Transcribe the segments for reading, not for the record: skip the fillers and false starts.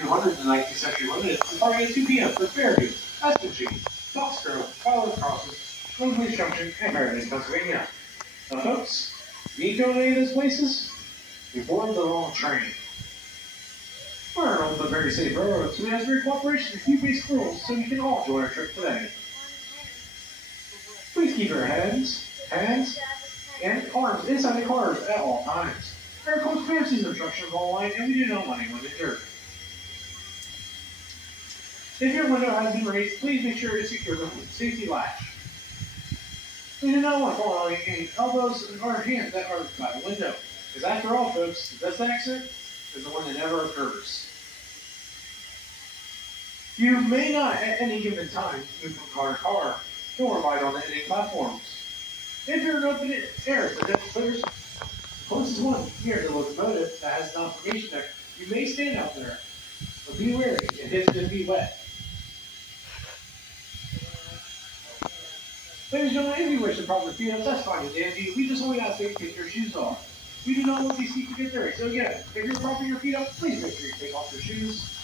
200 in the 19th Century Limited, starting at 2 p.m. for Fairview, Aspen Street, Foxgrove, College Crosses, Longleaf Junction, and Paradise, Pennsylvania. Now, folks, you ain't going to any of those places? You boarded the wrong train. We're on the very safe railroad, so we ask for your cooperation and few basic rules so we can all enjoy our trip today. Please keep your hands, and arms inside the cars at all times. There are close clearance instructions online, and we do not want anyone injured. If your window has been raised, please make sure to secure the safety latch. We do not want to fall on any elbows or hands that are by the window, because after all, folks, the best accident is the one that never occurs. You may not at any given time move from car to car, nor ride on any platforms. If you're in open air, there's the closest one here to the locomotive that has an observation deck, you may stand out there, but be wary, it is going to be wet. Ladies and gentlemen, if you wish to prop your feet up, that's fine and dandy. We just only ask that you take your shoes off. We do not want these feet to get dirty. So again, if you're propping your feet up, please make sure you take off your shoes.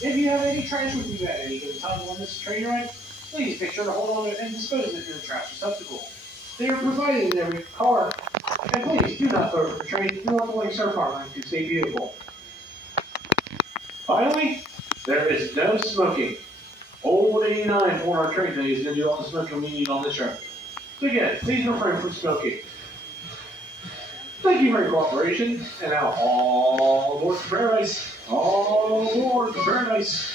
If you have any trash with you at any given time on this train ride, please make sure to hold on to it and dispose it in the trash receptacle. They are provided in every car. And please do not throw it from the train. We want the lakes our car line to stay beautiful. Finally, there is no smoking. Old 89 for our train today is going to do all the smoking we need on this trip. So again, please refrain from smoking. Thank you for your cooperation, and now all aboard for Paradise. All aboard for Paradise.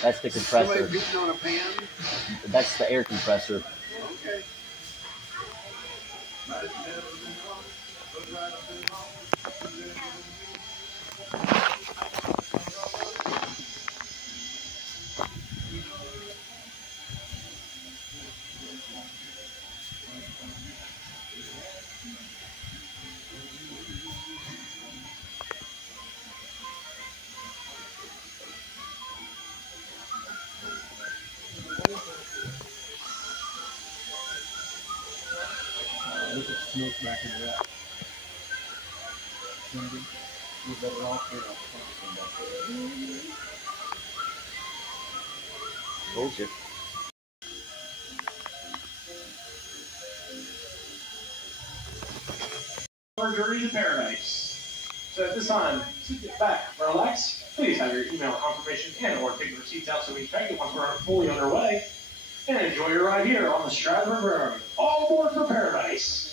That's the compressor. Somebody beating on a pan? That's the air compressor. Okay. Smoke back into that. You're better off here. Told you. Our journey to Paradise. So at this time, sit back, relax. Please have your email confirmation and or take your receipts out so we can check it once we're fully underway. And enjoy your ride here on the Strasburg Railroad. All aboard for Paradise.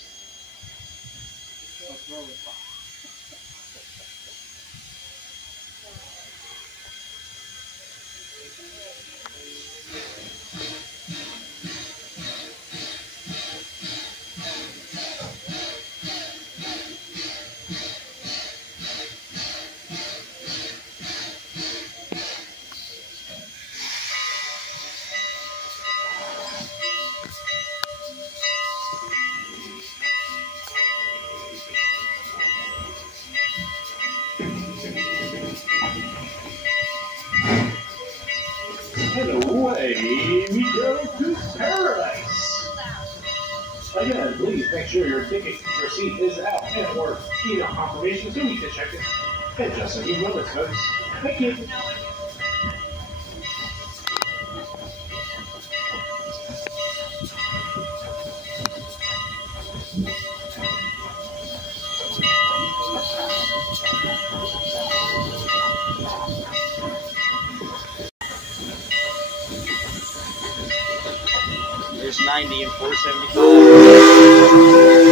And away we go to Paradise. Again, please make sure your ticket receipt is out and or email confirmation so we can check it in just a few moments, folks. Thank you. There's 90 and 475.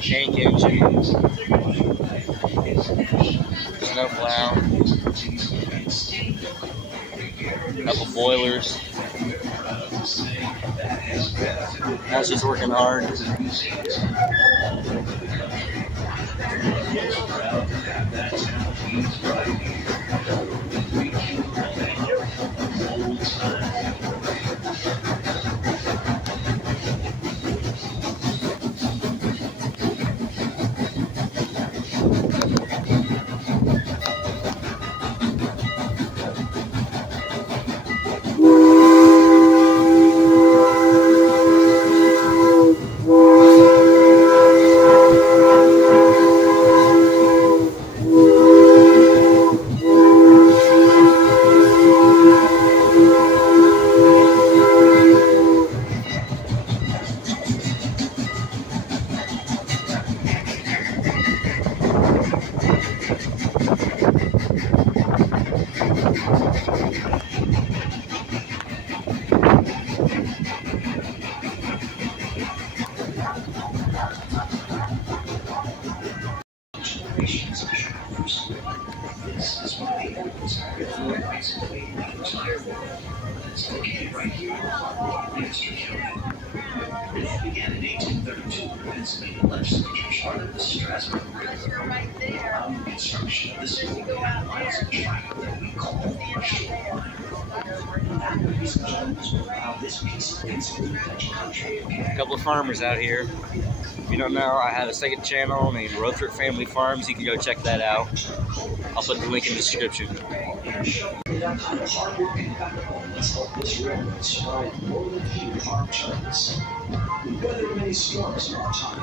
Tank engine. Snow plow. Couple boilers. Now she's working hard. It's located right here in the heart of Lancaster County. It began in 1832 when the Pennsylvania legislature chartered the Strasburg Railroad, allowing the construction of this 4.5 miles of track that we call the short line. Ladies and gentlemen, allow this piece of Pennsylvania country. A couple of farmers out here. If you don't know, I have a second channel named Rothrop Family Farms. You can go check that out. I'll put the link in the description. Let's help this railroad survive more than a few hard turns. We've weathered many storms in our time.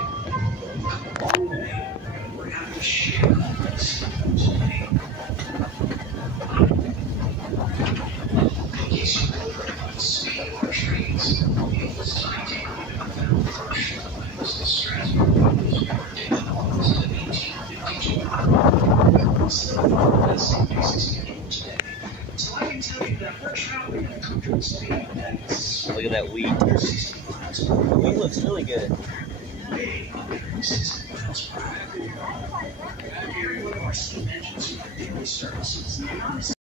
All the way, we're having to share this. In case you wondered about the speed of our trains, it was 1911 first lines to Strasburg was taken in August of 1852. Still, that's the basic schedule today. So I can tell you that we're traveling at a comfortable speed that is... Look at that wheat. The wheat looks really good. 60 miles per hour. Here, one of our steam engines for daily services.